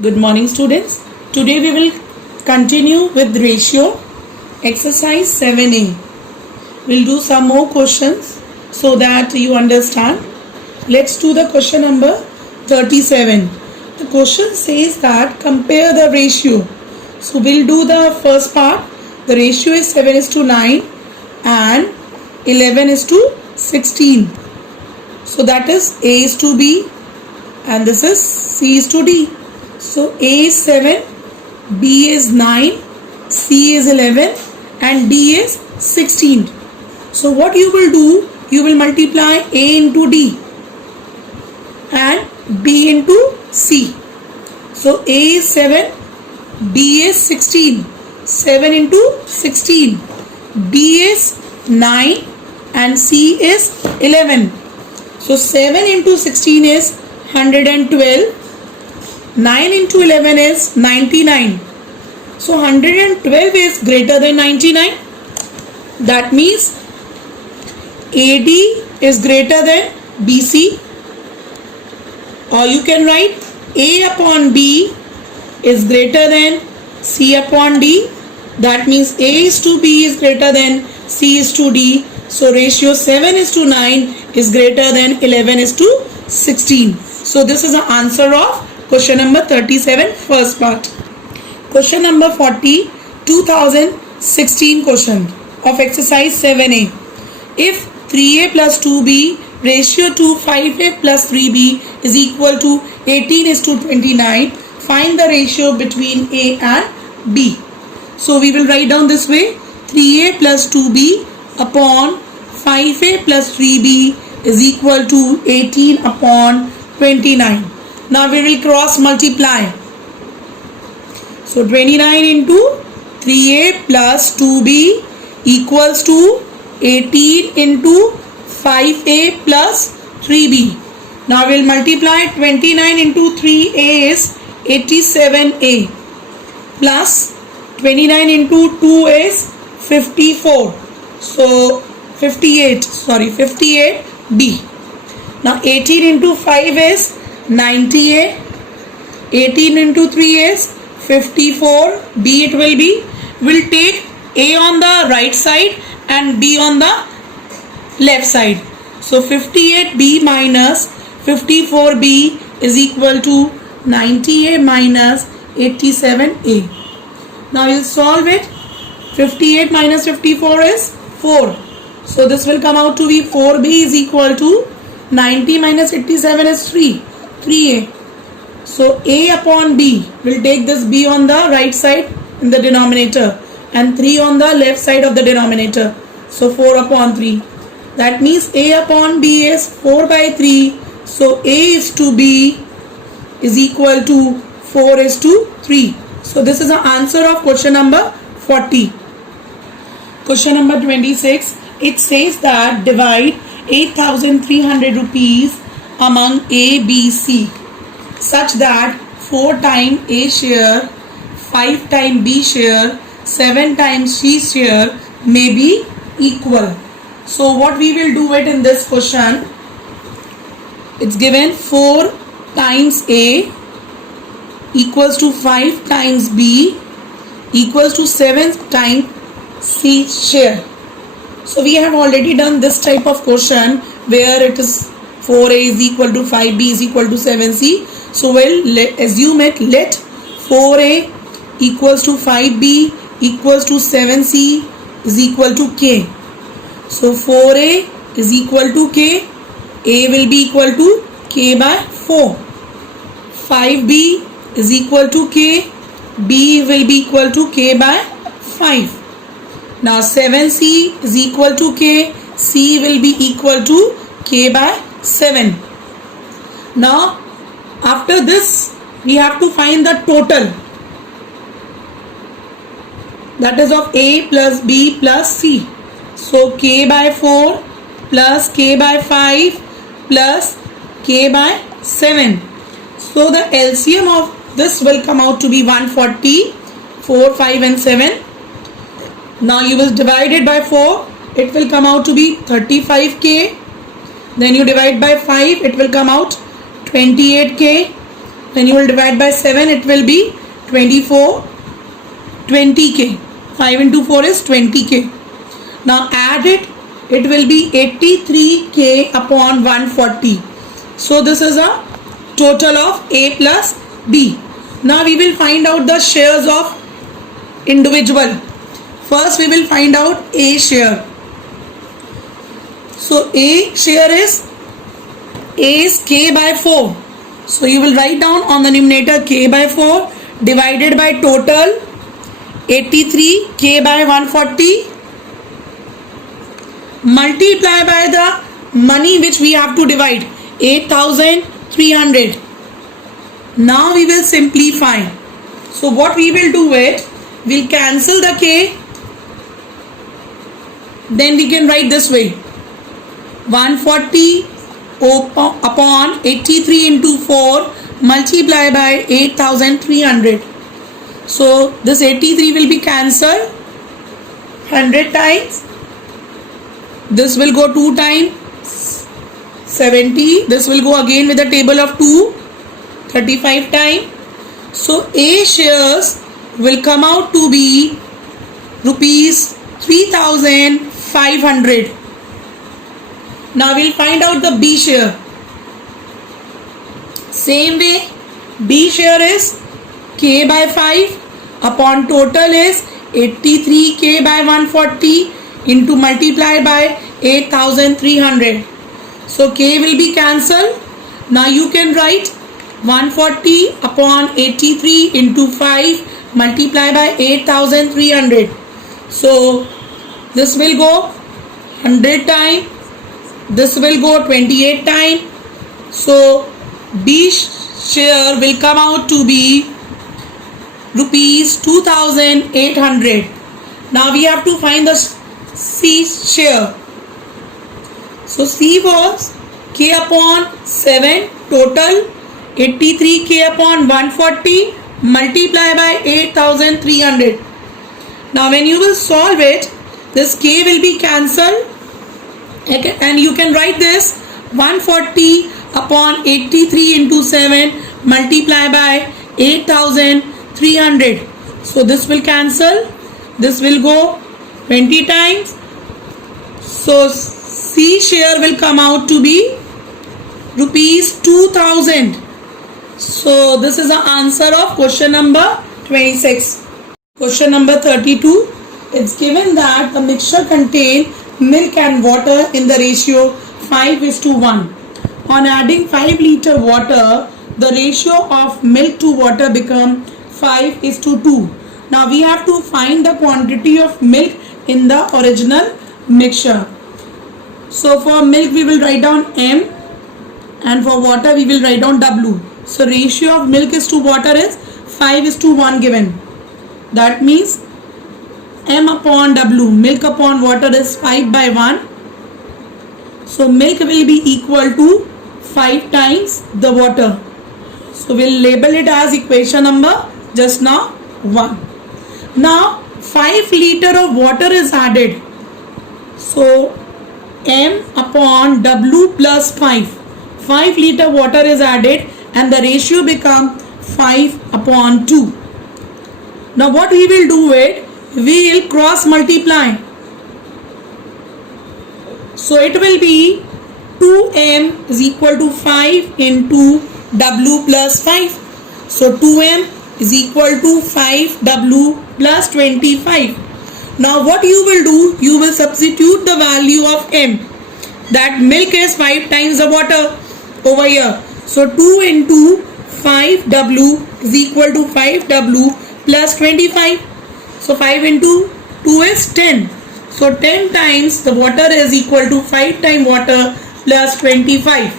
Good morning students. Today we will continue with ratio exercise 7a. We'll do some more questions so that you understand. Let's do the question number 37. The question says that compare the ratio. So we'll do the first part. The ratio is 7:9 and 11:16. So that is A is to B and this is C is to D. So A is 7, B is 9, C is 11 and D is 16. So what you will do, you will multiply A into D and B into C. So A is 7, B is 16, 7 into 16, B is 9 and C is 11. So 7 into 16 is 112. 9 into 11 is 99. So 112 is greater than 99. That means AD is greater than BC. Or you can write A upon B is greater than C upon D. That means A is to B is greater than C is to D. So ratio 7:9 is greater than 11:16. So this is the answer of question number 37, first part. Question number 40, 2016 question of exercise 7a. If 3a plus 2b ratio to 5a plus 3b is equal to 18:29, find the ratio between A and B. So we will write down this way: 3a plus 2b upon 5a plus 3b is equal to 18/29. Now we will cross multiply. So 29 into 3a plus 2b equals to 18 into 5a plus 3b. Now we will multiply. 29 into 3a is 87a plus 29 into 2 is 54. So 58b. Now 18 into 5 is 90a, 18 into 3 is 54, B it will be. We'll take A on the right side and B on the left side. So 58B minus 54B is equal to 90A minus 87A. Now you'll solve it. 58 minus 54 is 4. So this will come out to be 4B is equal to 90 minus 87 is 3a. So A upon B, will take this B on the right side in the denominator and 3 on the left side of the denominator. So 4/3. That means A upon B is 4/3. So A is to B is equal to 4:3. So this is the answer of question number 40. Question number 26. It says that divide 8,300 rupees among A, B, C such that 4 times A share, 5 times B share, 7 times C share may be equal. So what we will do it in this question, it's given 4 times A equals to 5 times B equals to 7 times C share. So we have already done this type of question where it is 4a is equal to 5b is equal to 7c. So we'll assume it. Let 4a equals to 5b equals to 7c is equal to k. So 4a is equal to k. A will be equal to k by 4. 5b is equal to k. B will be equal to k by 5. Now 7c is equal to k. C will be equal to k by 7. Now after this we have to find the total, that is of A plus B plus C. So k by 4 plus k by 5 plus k by 7. So the LCM of this will come out to be 140, 4, 5 and 7. Now you will divide it by 4, it will come out to be 35k. Then you divide by 5, it will come out 28k. When you will divide by 7, it will be 24, 20k. 5 into 4 is 20k. Now add it, it will be 83k upon 140. So this is a total of A plus B. Now we will find out the shares of individual. First we will find out A share. So A share is k by 4. So you will write down on the numerator k by 4 divided by total 83 k by 140, multiply by the money which we have to divide, 8,300. Now we will simplify. So what we will do it, we'll cancel the k, then we can write this way, 140 upon 83 into 4 multiply by 8,300. So this 83 will be cancelled 100 times. This will go 2 times, 70. This will go again with the table of 2, 35 times. So A shares will come out to be rupees 3,500. Now we'll find out the B share. Same way, B share is k by 5 upon total is 83k by 140 into multiplied by 8,300. So k will be cancelled. Now you can write 140 upon 83 into 5 multiplied by 8,300. So this will go 100 times. This will go 28 times. So B share will come out to be rupees 2,800. Now we have to find the C share. So C was k upon 7 total, 83k upon 140 multiply by 8,300. Now when you will solve it, this k will be cancelled and you can write this 140 upon 83 into 7 multiply by 8,300. So this will cancel. This will go 20 times. So C share will come out to be rupees 2,000. So this is the answer of question number 26. Question number 32. It's given that the mixture contains milk and water in the ratio 5:1. On adding 5 liter water, the ratio of milk to water become 5:2. Now we have to find the quantity of milk in the original mixture. So for milk we will write down M and for water we will write down W. So ratio of milk is to water is 5:1 given. That means M upon W, milk upon water is 5/1. So milk will be equal to 5 times the water. So we'll label it as equation number just now 1. Now 5 liter of water is added. So M upon W plus 5. 5 liter water is added and the ratio become 5/2. Now what we will do it, we will cross multiply. So it will be 2M is equal to 5 into W plus 5. So 2M is equal to 5W plus 25. Now what you will do, you will substitute the value of M. That milk is 5 times the water over here. So 2 into 5W is equal to 5W plus 25. So 5 into 2 is 10. So 10 times the water is equal to 5 times water plus 25.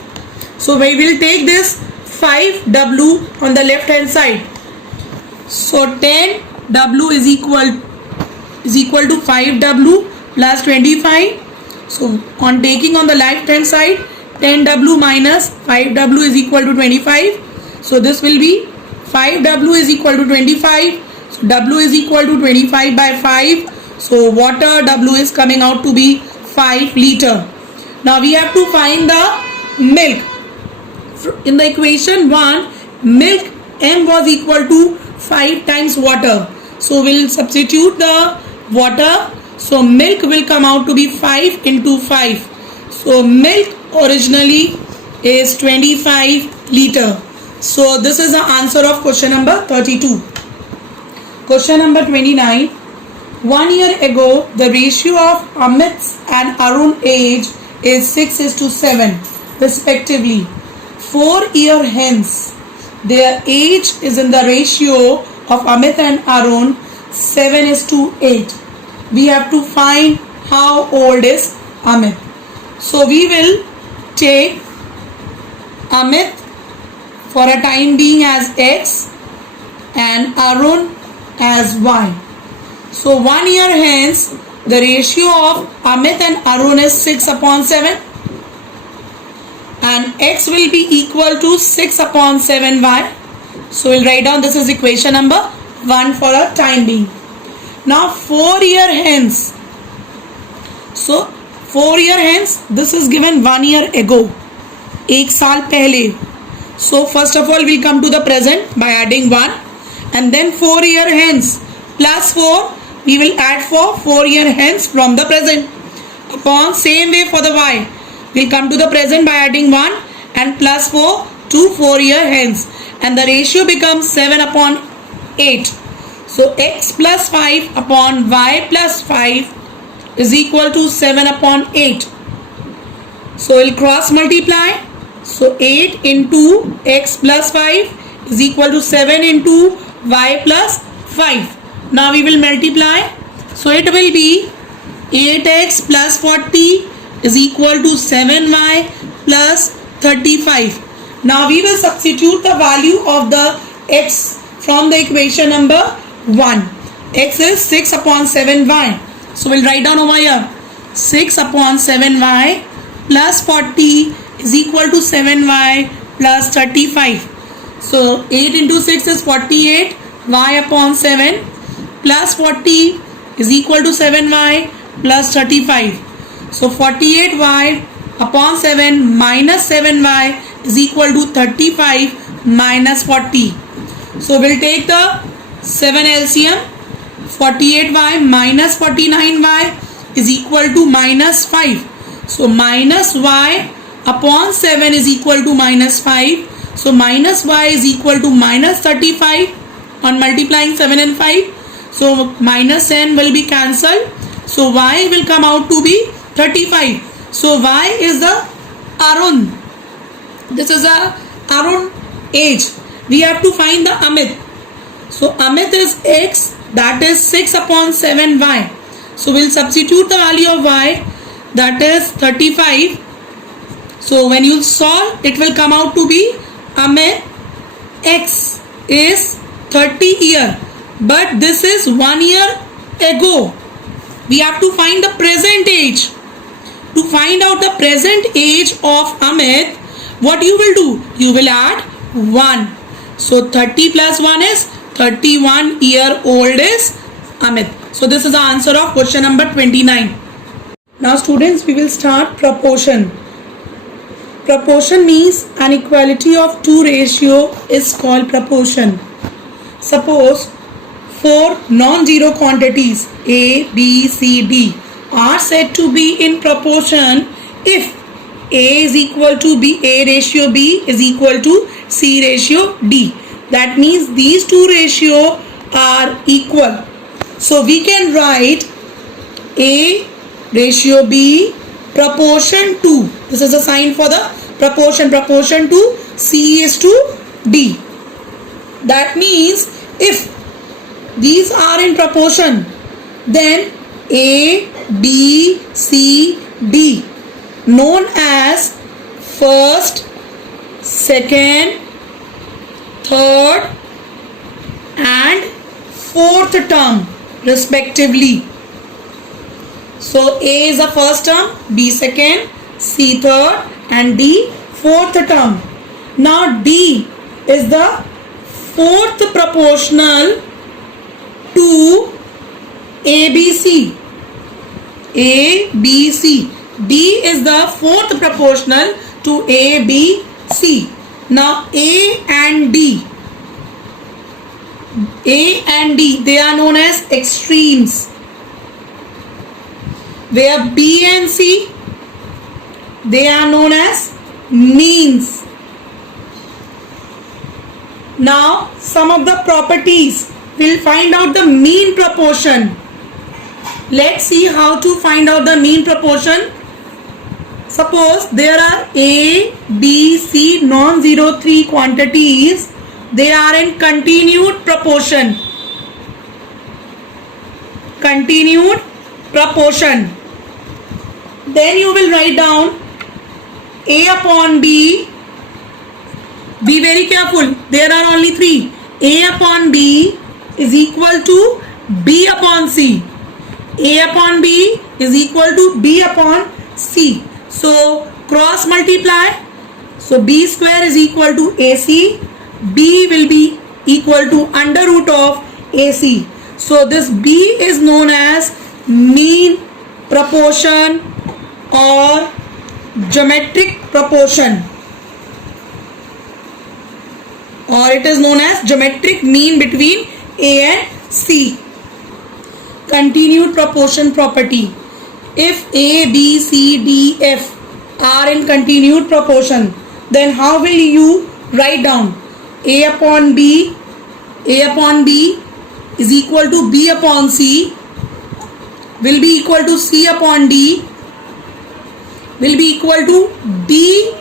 So we will take this 5W on the left hand side. So 10W is equal to 5W plus 25. So on taking on the left hand side, 10W minus 5W is equal to 25. So this will be 5W is equal to 25. So W is equal to 25 by 5. So water W is coming out to be 5 liter. Now we have to find the milk. In the equation 1, milk M was equal to 5 times water. So we'll substitute the water. So milk will come out to be 5 into 5. So milk originally is 25 liter. So this is the answer of question number 32. Question number 29. 1 year ago, the ratio of Amit's and Arun age is 6:7 respectively. 4 years hence, their age is in the ratio of Amit and Arun 7:8. We have to find how old is Amit. So we will take Amit for a time being as X and Arun as Y. So 1 year hence, the ratio of Amit and Arun is 6/7 and X will be equal to 6/7Y. So we'll write down this is equation number 1 for a time being. Now 4 year hence. So 4 year hence, this is given 1 year ago. एक साल पहले. So first of all we come to the present by adding 1 and then 4 year hence plus 4 we will add for 4 year hence from the present. Upon same way for the y, we'll come to the present by adding 1 and plus 4 to 4 year hence and the ratio becomes 7/8. So x plus 5 upon y plus 5 is equal to 7/8. So we'll cross multiply. So 8 into x plus 5 is equal to 7 into y plus 5. Now we will multiply. So it will be 8x plus 40 is equal to 7y plus 35. Now we will substitute the value of the x from the equation number 1. X is 6/7y. So we'll write down over here 6/7y plus 40 is equal to 7y plus 35. So 8 into 6 is 48. Y upon 7 plus 40 is equal to 7y plus 35. So 48y upon 7 minus 7y is equal to 35 minus 40. So we'll take the 7 LCM. 48y minus 49y is equal to minus 5. So minus y upon 7 is equal to minus 5. So minus y is equal to minus 35 on multiplying 7 and 5. So minus 10 will be cancelled. So y will come out to be 35. So y is the Arun. This is a Arun age. We have to find the Amit. So Amit is x, that is 6/7y. So we'll substitute the value of y, that is 35. So when you solve, it will come out to be Amit x is 30 year, but this is 1 year ago. We have to find the present age. To find out the present age of Amit, what you will do? You will add 1. So 30 plus 1 is 31 year old is Amit. So this is the answer of question number 29. Now students, we will start proportion. Proportion means an equality of two ratio is called proportion. Suppose 4 non-zero quantities A, B, C, D are said to be in proportion if A is equal to B, A ratio B is equal to C ratio D. That means these two ratios are equal. So we can write A ratio B proportion to, this is a sign for the proportion to C is to D. That means if these are in proportion, then A, B, C, D, known as first, second, third and fourth term respectively. So A is the first term, B second, C third and D fourth term. Now D is the fourth proportional to ABC. ABC. D is the fourth proportional to ABC. Now A and D, they are known as extremes, where B and C, they are known as means. Now some of the properties, we'll find out the mean proportion. Let's see how to find out the mean proportion. Suppose there are A, B, C non-zero three quantities. They are in continued proportion. Continued proportion. Then you will write down A upon B. Be very careful. There are only three. A upon B is equal to B upon C. A upon B is equal to B upon C. So cross multiply. So B square is equal to AC. B will be equal to under root of AC. So this B is known as mean proportion or geometric proportion, or it is known as geometric mean between A and C. Continued proportion property. If A, B, C, D, F are in continued proportion, then how will you write down? A upon B is equal to B upon C, will be equal to C upon D, will be equal to D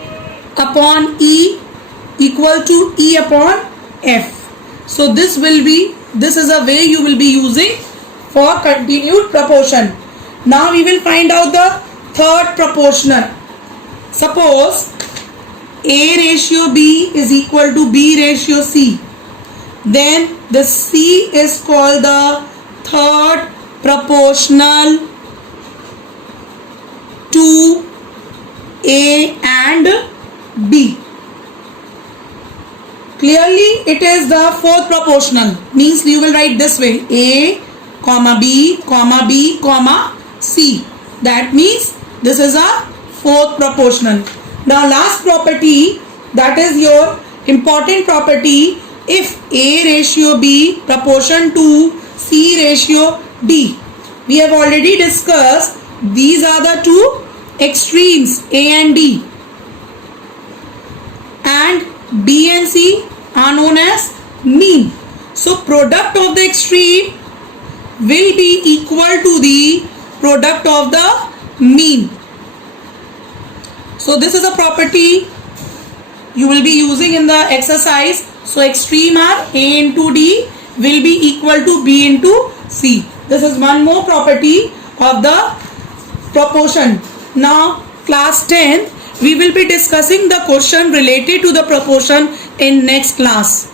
upon E, equal to E upon F. So this is a way you will be using for continued proportion. Now we will find out the third proportional. Suppose A ratio B is equal to B ratio C. Then the C is called the third proportional to A and B. Clearly it is the fourth proportional, means you will write this way: A, comma B, comma B, comma C. That means this is a fourth proportional. Now last property, that is your important property. If A ratio B proportion to C ratio D, we have already discussed these are the two extremes, A and D, and B and C are known as mean. So product of the extreme will be equal to the product of the mean. So this is a property you will be using in the exercise. So extreme are A into D will be equal to B into C. This is one more property of the proportion. Now class 10th, we will be discussing the question related to the proportion in next class.